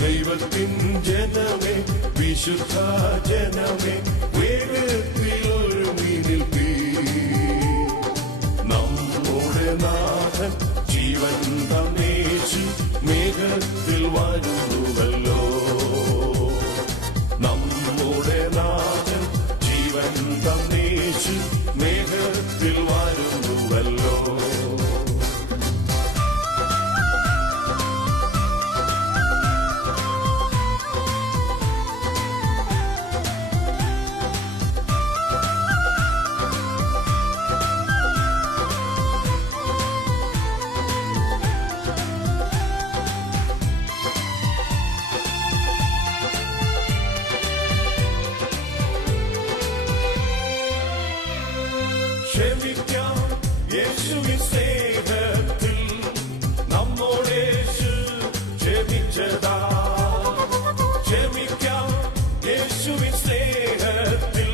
ദൈവത്തിൻ ജനമേ വിശുദ്ധ ജനമേ വേഗത്തിലൊരുങ്ങി നിൽപ്പീ നമ്മുടെ നാഥൻ ജീവൻ തന്നേശു മേഘത്തിൽ വരുന്നുവല്ലോ നമ്മുടെ നാഥൻ ജീവൻ തന്നേശു മേഘത്തിൽ വരുന്നുവല്ലോ ക്ഷമിക്കാം യേശുവിൻ സ്നേഹത്തിൽ നമ്മോടേശു ക്ഷമിച്ചതാ ക്ഷമിക്കാം യേശുവിൻ സ്നേഹത്തിൽ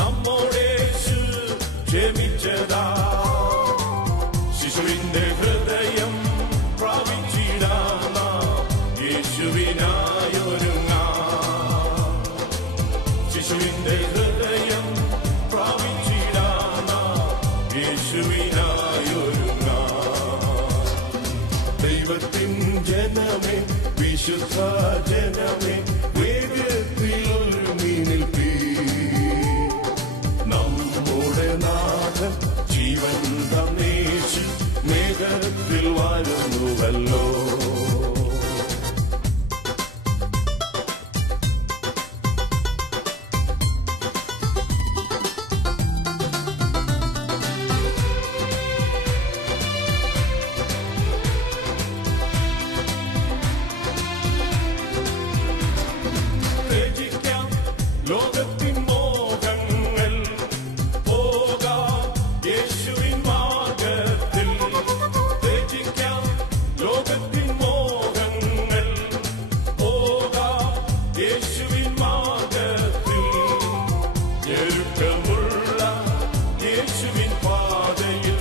നമ്മോടേശു ക്ഷമിച്ചതാ ശിശുവിന്റെ ഹൃദയം പ്രാപിച്ചിടാന യേശുവിനായൊരുങ്ങാം ശിശുവിന്റെ ഹൃദയം ദൈവത്തിൻ ജനമേ വിശുദ്ധ ജനമേ വേഗത്തിലൊരുങ്ങി നിൽപ്പീ നമ്മുടെ നാഥൻ ജീവൻ തന്നേശു മേഘത്തിൽ വരുന്നുവല്ലോ ലോകത്തിൻ മോഹങ്ങൾ പോകാം യേശുവിൻ മാർഗ്ഗത്തിൽ ത്യജിക്കാം ലോകത്തിൻ മോഹങ്ങൾ പോകാം യേശുവിൻ മാർഗ്ഗത്തിൽ ഞെരുക്കമുള്ള യേശുവിൻ പാതയിൽ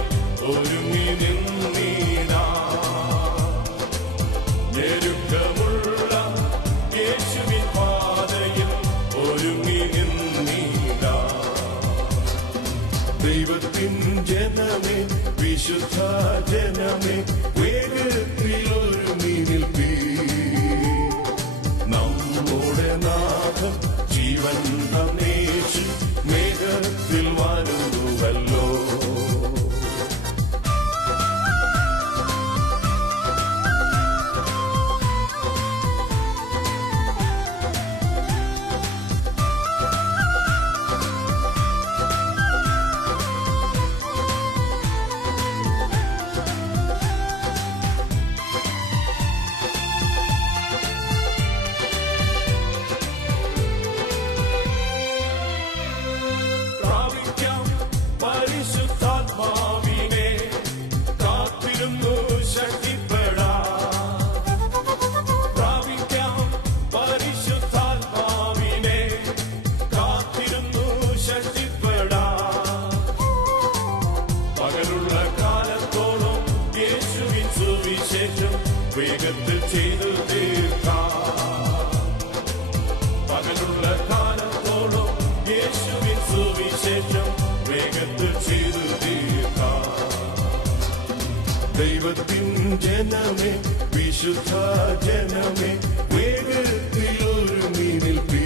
ഒരുങ്ങി നിന്നിടാം ഞെരുക്കമുള്ള യേശുവിൻ പാതയിൽ ഒരുങ്ങി നിന്നിടാം ദൈവത്തിൻ ജനമേ വിശുദ്ധ ജനമേ വേഗത്തിലൊരുങ്ങി നിൽപ്പീ നമ്മുടെ നാഥൻ ജീവൻ തന്നേശു മേഘത്തിൽ വരുന്നുവല്ലോ പരിശുദ്ധാത്മാവിനെ കാത്തിരുന്നു ശക്തിപ്പെടാം പ്രാപിക്കാം പരിശുദ്ധാത്മാവിനെ കാത്തിരുന്നു ശക്തിപ്പെടാം പകലുള്ള കാലത്തോളം യേശുവിൻ സുവിശേഷം വേഗത്തിൽ ചെയ്തു തീർക്കാം പകലുള്ള കാലത്തോളം യേശുവിൻ സുവിശേഷം വേഗത്തിൽ ചെയ്തു തീർക്കാം ദൈവത്തിൻ ജനമേ വിശുദ്ധ ജനമേ വേഗത്തിലൊരുങ്ങി നിൽപ്പീ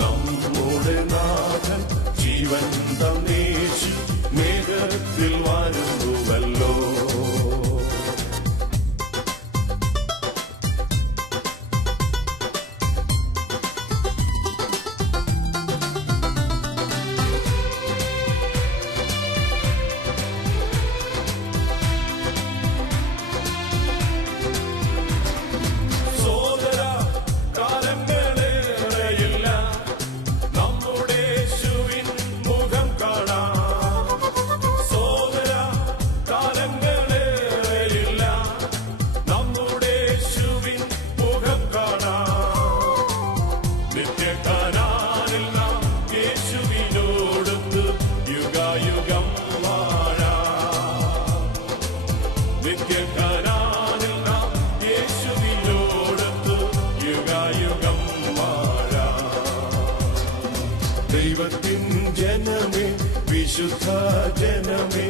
നമ്മുടെ നാഥൻ ജീവൻ തന്നേശു മേഘത്തിൽ വരുന്നുവല്ലോ ദൈവത്തിൻ ജനമേ, വിശുദ്ധ ജനമേ,